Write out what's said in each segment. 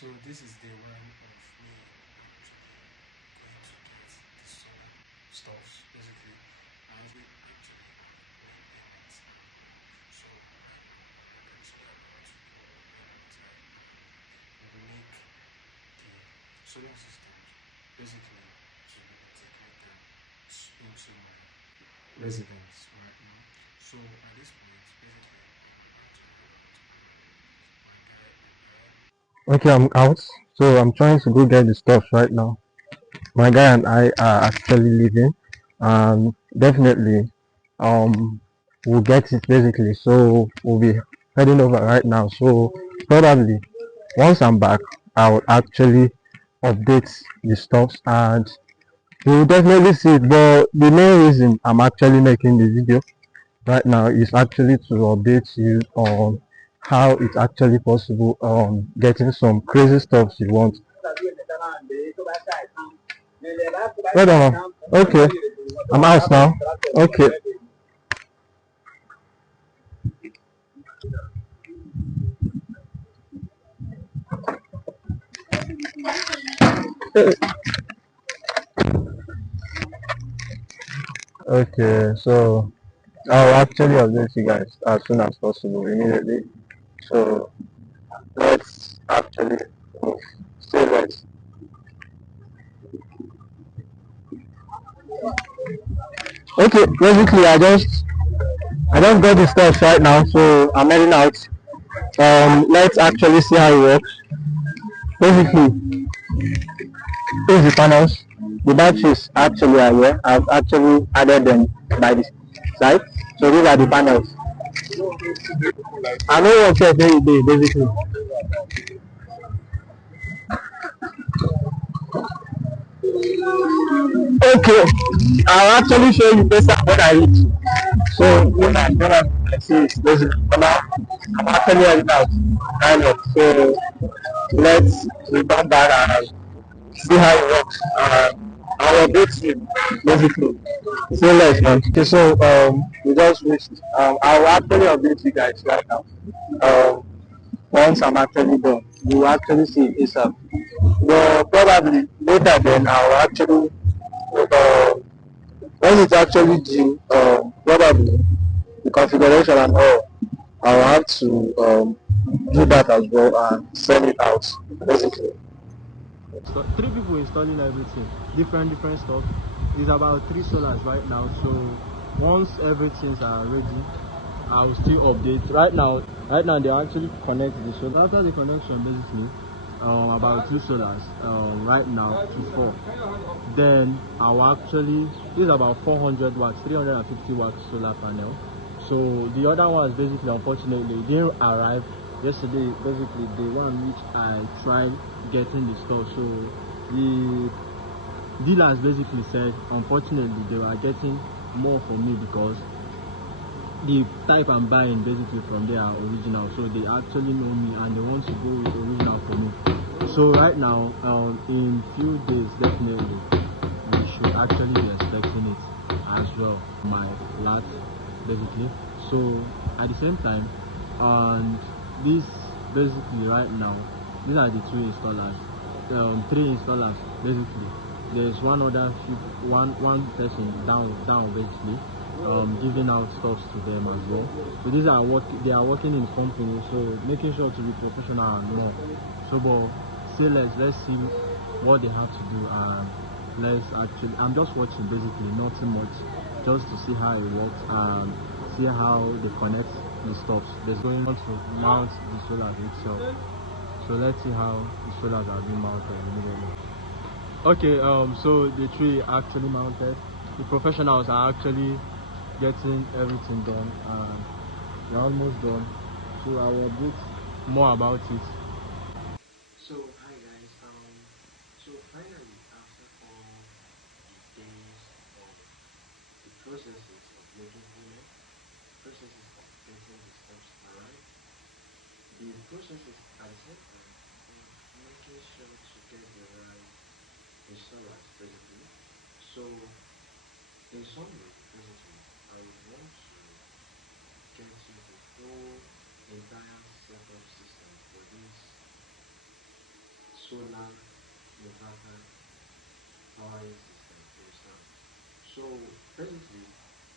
So this is the one of me actually going to get the solar stuff basically. I will actually make payments. So right now, like I said, I want to go when I make the solar systems basically to be integrated into my residence right now. So at this point, basically, I'm about to head out. My guy and Okay, I'm out. So I'm trying to go get the stuff right now. My guy and I are actually leaving. Definitely, we'll get it basically. So we'll be heading over right now. So probably once I'm back, I'll actually update the stuff and you'll definitely see it. But the main reason I'm actually making the video right now is actually to update you on how it's actually possible getting some crazy stuff you want. Hold on. Okay, I'm out now. Okay. Okay, so I'll actually update you guys as soon as possible immediately. So let's actually say let's. Okay, basically I just got the stuff right now, so I'm heading out. Let's actually see how it works. Basically, here's the panels. The batteries actually are here. I've actually added them by the side. So these are the panels. I know what you're saying basically. Okay, I'll actually show you based on what I read. So what I see is basically for now, I'm actually heading out. Kind of. So let's return back and see how it works. I'll update you basically. So let's man. Okay, so we just reached. I'll actually update you guys right now. Um, once I'm actually done, you will actually see it ASAP. Well, probably later then I'll actually when it's actually due, probably the configuration and all, I'll have to do that as well and send it out basically. Three people installing everything, different stuff. It's about 3 solars right now. So once everything's ready, I'll still update. Right now they actually connect the solar. After the connection, basically, about 2 solars. Right now to 4. Then I'll actually this is about 400 watts, 350 watts solar panel. So the other ones basically, unfortunately, didn't arrive yesterday. Basically, the one which I tried getting the store. So the dealers basically said, unfortunately, they were getting more for me because the type I'm buying basically from there are original. So they actually know me and they want to go with original for me. So right now, in few days, definitely, we should actually be expecting it as well. My flat, basically. So at the same time, and this basically right now, these are the 3 installers, 3 installers basically. There's one other one person down basically, giving out stuff to them as well. So these are they are working in company, so making sure to be professional and more. So but say let's see what they have to do and let's actually I'm just watching basically, nothing much, just to see how it works and see how they connect the stuff. There's going on to mount the solar itself. So let's see how the solars are being mounted immediately. Okay, so the tree actually mounted. The professionals are actually getting everything done and we're almost done. So I will update more about it. so hi guys. So finally, after all the days of the processes of making payment, processes of getting the stuff arrived, the processes at the same time of making sure to get the right installers basically. So in summary, basically, I would want to get you the whole entire setup system for this solar inverter powering system, you understand? So basically,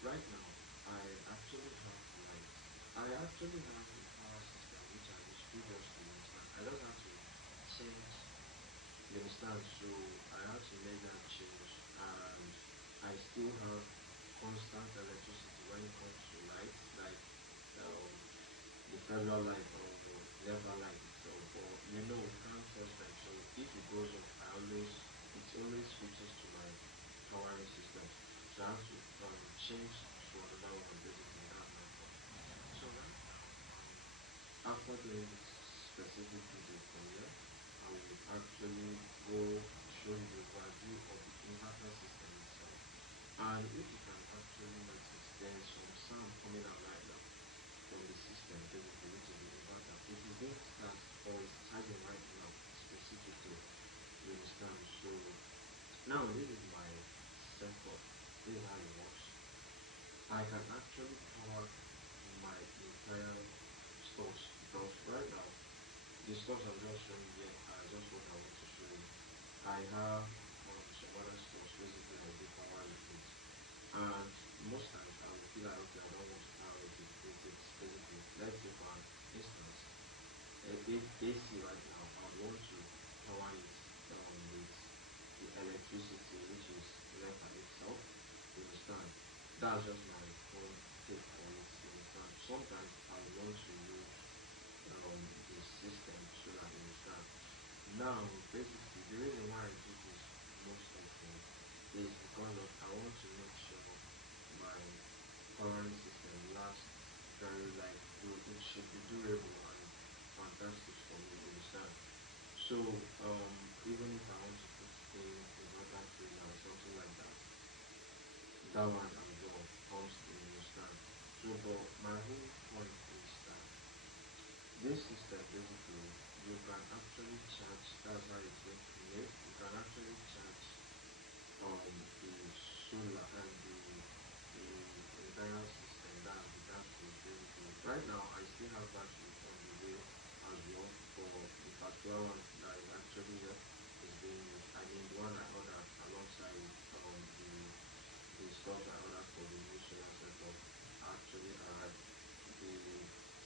right now, I actually have light. I actually have a power system which I use previously, you understand? I just had to change, you understand? So I had to make that change, and I still have constant electricity when it comes to light, like um, the federal light or NEPA light itself. But you know, you can't trust them. So if it goes off, it always switches to my powering systems. So I have to change to another one. Basically, that's my fault. So right now, after doing this specific video from here, I would actually go show you the overview of the inverter system itself. And if you can actually notice, there is some sound coming out right now from the system, basically, which is the inverter. It is being charged or is charging right now specifically. You understand? So now this is my setup. This is how it works. I can actually power my entire stores because right now the stores I'm just showing here are just what I want to show you. I have some other stores basically I will be powering it. And most times I will feel like okay, I don't want to power it with it's basically, let's say for instance, if AC right now, I would want to power it with the electricity, which is NEPA itself. You understand? That's just my own take on it. You understand? Sometimes I would want to use the system so that you understand. Now, basically, the reason why I do this most often is because of I want to make sure my powering system lasts very like good. It should be durable and fantastic for me, you understand? So even if I want to put in inverter failure or something like that, that one as well comes in, you understand? So but my whole point is that this system basically you can actually charge, that's how it's going to be made. You can actually charge the solar and the entire system, that's the battery basically. Right now I still have battery on the way as well for the particular one that is actually here is being used. I mean the one I ordered alongside with the stuff I ordered for the new solar setup actually arrived. The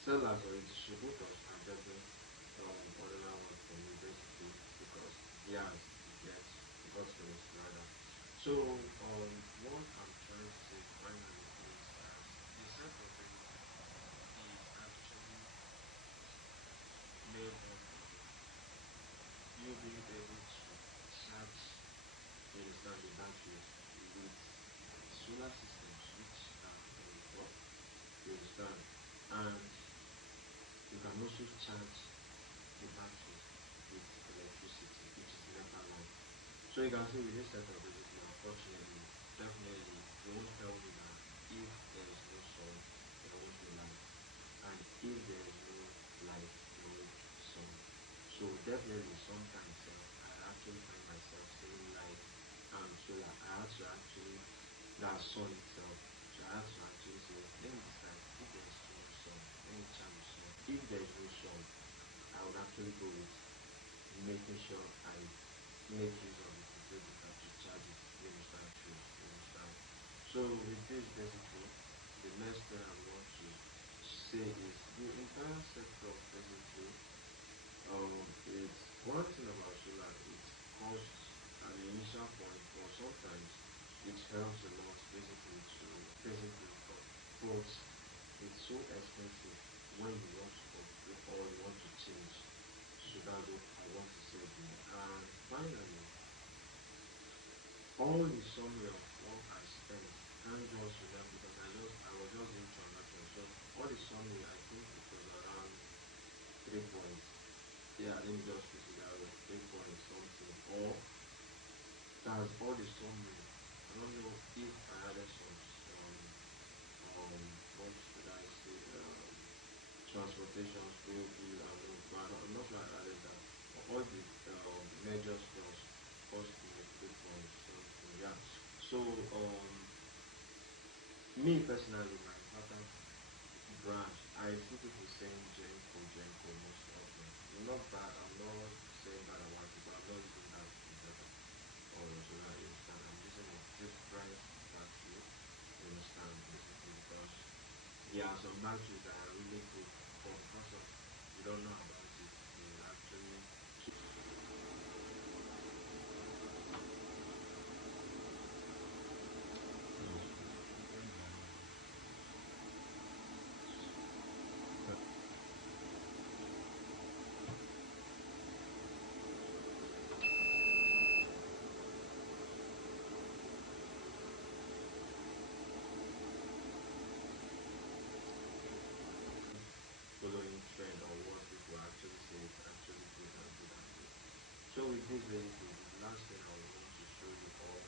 sellers or the distributors are getting another one for me basically because theirs got finished rather. So what I'm trying to say finally is that the setup basically is actually made up of you being able to charge, you understand, the batteries with the solar systems which are on the top, you understand, and you can also charge the batteries with electricity, which is NEPA light. So you can see with this setup basically, unfortunately, definitely you won't tell me that if there is no sun, there won't be light. And if there is no light, there won't be sun. So definitely sometimes I actually find myself saying light and solar. I had to actually, that sun itself. So I had to actually say, okay, let me decide if there is too much sun, let me charge the sun. If there is no sun, I would actually go with making sure I make use of the prepaid data to charge it, you understand, you understand. So with this basically, the next thing I want to say is the entire sector basically, it's one thing about solar, it costs at the initial point, but sometimes it helps a lot basically to basically but it's so expensive when you want to upgrade or you want to change. So that's what I want to say there. And finally, all the summary of what I spent, I can't just remember because I was just doing transactions. So all the summary, I think it was around 3 points. Yeah, let me just put it that way, 3 points something. Or that's all the summary. I don't know if I added some what should I say, transportation, fuel bill and all, but I'm not sure I added that. But all the major stores cost me 3 points something. Yeah. So me personally, my important brand, I see people saying Genco most often. Not bad, I'm not saying bad about it, with this vehicle, the last thing I would want to show you all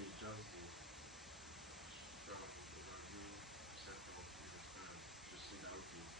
is just the overview setup, you understand, to see that okay,